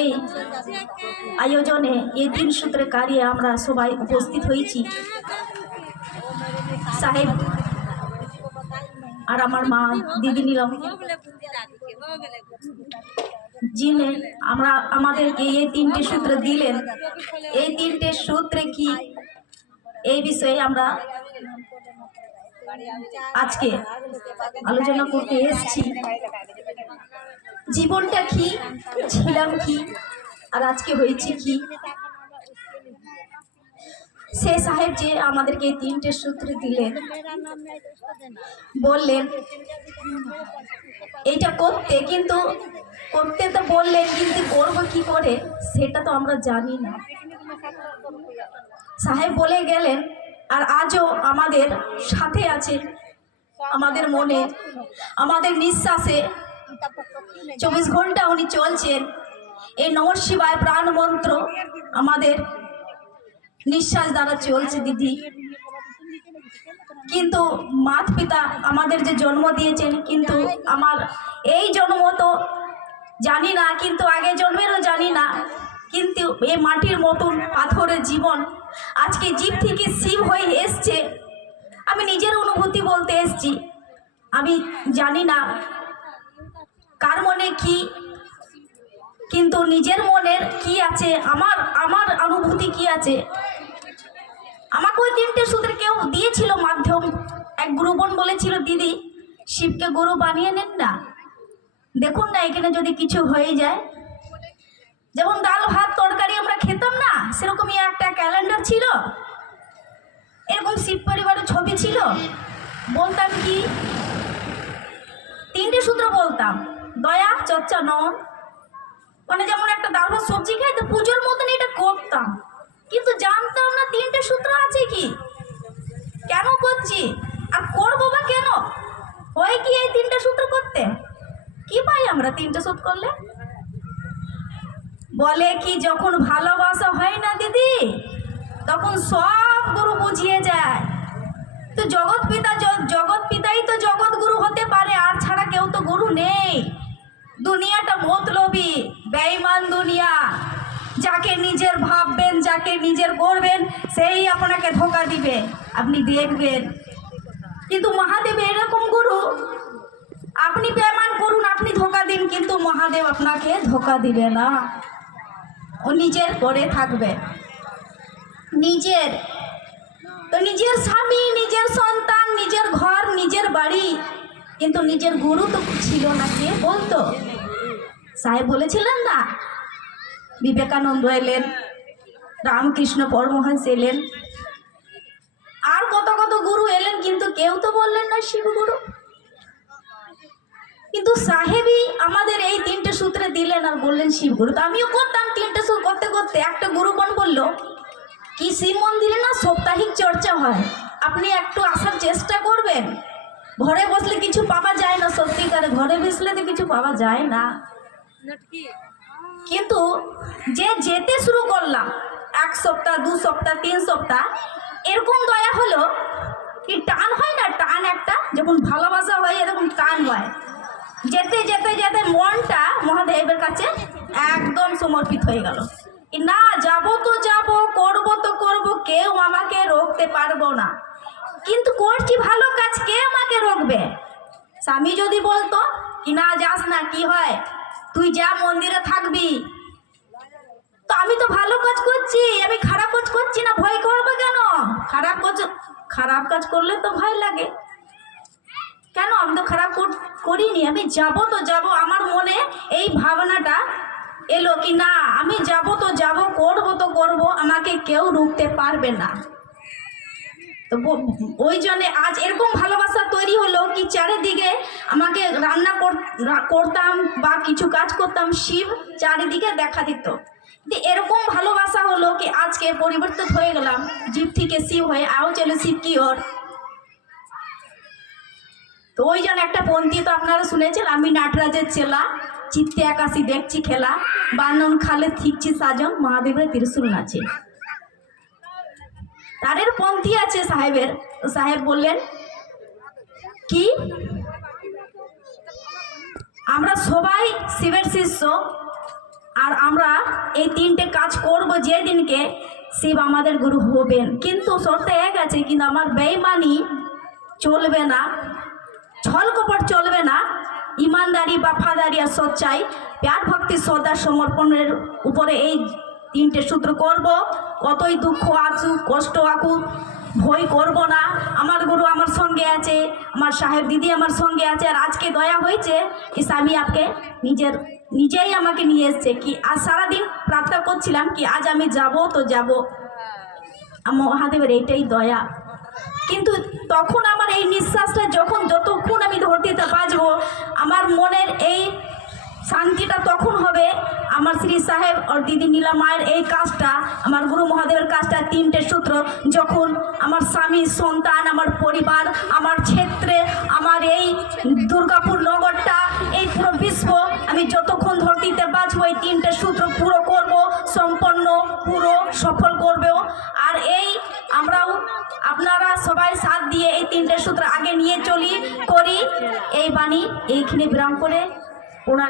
এই আয়োজনে এই 3 সূত্রের কার্যে আমরা সবাই উপস্থিত হয়েছি। সাহেব আর আমার মা দিদি নীলম যিনি আমাদেরকে এই 3টে সূত্র দিলেন। এই 3টে সূত্রে কি এই বিষয়ে আমরা আজকে আলোচনা করতে এসেছি। জীবনটা কি, ছিলাম কি, আর আজকে হয়েছে কি। সে সাহেব যে আমাদেরকে এই 3টে সূত্র দিলেন, বললেন এইটা করতে, কিন্তু করতে তো বললেন, কিন্তু করবো কি করে সেটা তো আমরা জানি না। সাহেব বলে গেলেন, আর আজও আমাদের সাথে আছেন, আমাদের মনে, আমাদের নিঃশ্বাসে 24 ঘন্টা উনি চলছেন। এই নমঃ শিবায় প্রাণ মন্ত্র আমাদের নিঃশ্বাস দ্বারা চলছে দিদি। কিন্তু মাতা পিতা আমাদের যে জন্ম দিয়েছেন, কিন্তু আমার এই জন্ম তো জানি না, কিন্তু আগে জন্মেরও জানি না, কিন্তু এই মাটির মতন পাথরের জীবন আজকে জীব থেকে শিব হয়ে এসছে। আমি নিজের অনুভূতি বলতে এসছি। আমি জানি না কার মনে কি, কিন্তু নিজের মনের কি আছে, আমার অনুভূতি কি আছে। আমাকে ওই 3টে সূত্র কেউ দিয়েছিল মাধ্যম। এক গুরুবন বলেছিল, দিদি শিবকে গুরু বানিয়ে নেন না, দেখুন না এখানে যদি কিছু হয়ে যায়। যেমন ডাল ভাত তরকারি আমরা খেতাম না, সেরকমই একটা ক্যালেন্ডার ছিল, এরকম শিব পরিবারের ছবি ছিল। বলতাম কি, 3টে সূত্র বলতাম, দয়া চর্চা নন, মানে যেমন একটা ডাল ভাত সবজি খাই তো পুজোর মতন এটা করতাম, কিন্তু জানতাম না 3টে সূত্র আছে কি, কেন করছি আর করবো বা কেন। হয় কি এই 3টে সূত্র করতে কি পাই আমরা 3টে সূত্র করলে? বলে কি, যখন ভালোবাসা হয় না দিদি, তখন সব গুরু বুঝিয়ে যায়। তো জগৎ পিতাই তো জগৎ গুরু হতে পারে, আর ছাড়া কেউ তো গুরু নেই। দুনিয়াটা মতলবী বেঈমান দুনিয়া। যাকে নিজের ভাববেন, যাকে নিজের করবেন, সেই আপনাকে ধোকা দিবে, আপনি দেখবেন। কিন্তু মহাদেব এরকম গুরু, আপনি বেঈমান করুন, আপনি ধোকা দিন, কিন্তু মহাদেব আপনাকে ধোকা দিবে না। ও নিজের করে থাকবে, নিজের তো নিজের স্বামী, নিজের সন্তান, নিজের ঘর, নিজের বাড়ি, কিন্তু নিজের গুরু তো ছিল না। কে বলতো? সাহেব বলেছিলেন না, বিবেকানন্দ এলেন, রামকৃষ্ণ পরমহংস এলেন, আর কত কত গুরু এলেন, কিন্তু কেউ তো বললেন না শিবগুরু। কিন্তু সাহেবই আমাদের এই 3টে সূত্রে দিলেন আর বললেন শিবগুরু। তো আমিও করতাম 3টে সূত্র করতে করতে একটা গুরুগণ বলল কি, শিব মন্দিরে না সাপ্তাহিক চর্চা হয়, আপনি একটু আসার চেষ্টা করবেন। ঘরে বসলে কিছু পাওয়া যায় না, সত্যিকারে ঘরে বসলে তো কিছু পাওয়া যায় না। কিন্তু যে যেতে শুরু করলাম, 1 সপ্তাহ 2 সপ্তাহ 3 সপ্তাহ, এরকম দয়া হলো কি, টান হয় না, টান একটা যখন ভালোবাসা হয় এরকম টান হয়। যেতে যেতে যেতে মনটা মহাদেবের কাছে একদম সমর্পিত হয়ে গেল। না, যাব তো যাব, করব তো করব, কেউ আমাকে রোকতে পারবো না। কিন্তু করছি ভালো কাজ, কে আমাকে রোকবে? স্বামী যদি বলতো কি না যাস না, কি হয়, তুই যা মন্দিরে থাকবি, তো আমি তো ভালো কাজ করছি, আমি খারাপ কাজ করছি না, ভয় করবো কেন? খারাপ কাজ করলে তো ভয় লাগে কেন? আমি তো খারাপ করিনি, আমি যাব তো যাব। আমার মনে এই ভাবনাটা এলো কি না, আমি যাব তো যাব, করবো তো করবো, আমাকে কেউ রুখতে পারবে না। তো ওই জন্য আজ এরকম ভালোবাসা তৈরি হলো কি, চারিদিকে আমাকে রান্না করতাম বা কিছু কাজ করতাম, শিব চারিদিকে দেখা দিত। এরকম ভালোবাসা হলো কি আজকে পরিবর্তিত হয়ে গেলাম, জীব থেকে শিব হয়ে আও চলো শিব কি ওর। তো ওই জন্য একটা পন্থী তো আপনারা শুনেছেন, আমি নাটরাজের চেলা, চিত্তে আকাশি দেখছি খেলা, বানন খালে ঠিকছি সাজন, মহাদেবের ত্রিশূল নাচে। তাদের পন্থী আছে সাহেবের। তো সাহেব বললেন কি, আমরা সবাই শিবের শিষ্য, আর আমরা এই তিনটে কাজ করব যেদিনকে শিব আমাদের গুরু হবেন। কিন্তু শর্তে এক আছে, কিন্তু আমার বেঈমানি চলবে না, ছল কপট চলবে না, ইমানদারি বাফাদারি আর সচ্চাই প্যার ভক্তি শ্রদ্ধা সমর্পণের উপরে এই তিনটে সূত্র করব। কতই দুঃখ আসুক কষ্ট আকুক ভয় করব না। আমার গুরু আমার সঙ্গে আছে, আমার সাহেব দিদি আমার সঙ্গে আছে। আর আজকে দয়া হয়েছে এই স্বামী আপকে নিজেই আমাকে নিয়ে এসছে কি আজ সারাদিন প্রার্থনা করছিলাম কি আজ আমি যাব তো যাব, মহাদেবের এইটাই দয়া। কিন্তু তখন আমার এই নিঃশ্বাসটা যতক্ষণ আমি ধরতে বাঁচবো, আমার মনের এই শান্তিটা তখন হবে আমার শ্রী সাহেব আর দিদি নীলা মায়ের এই কাজটা, আমার গুরু মহাদেবের কাজটা, তিনটে সূত্র যখন আমার স্বামী সন্তান আমার পরিবার আমার ক্ষেত্রে আমার এই দুর্গাপুর নগরটা এই পুরো বিশ্ব আমি যতক্ষণ ধরতে বাঁচবো এই তিনটে সূত্র পুরো করব, সম্পন্ন পুরো সফল করবেও। আর এই আমরাও আপনারা সবাই সাথ দিয়ে এই তিনটে সূত্র আগে নিয়ে চলি করি। এই বাণী এইখানে বিরাম করে ওনার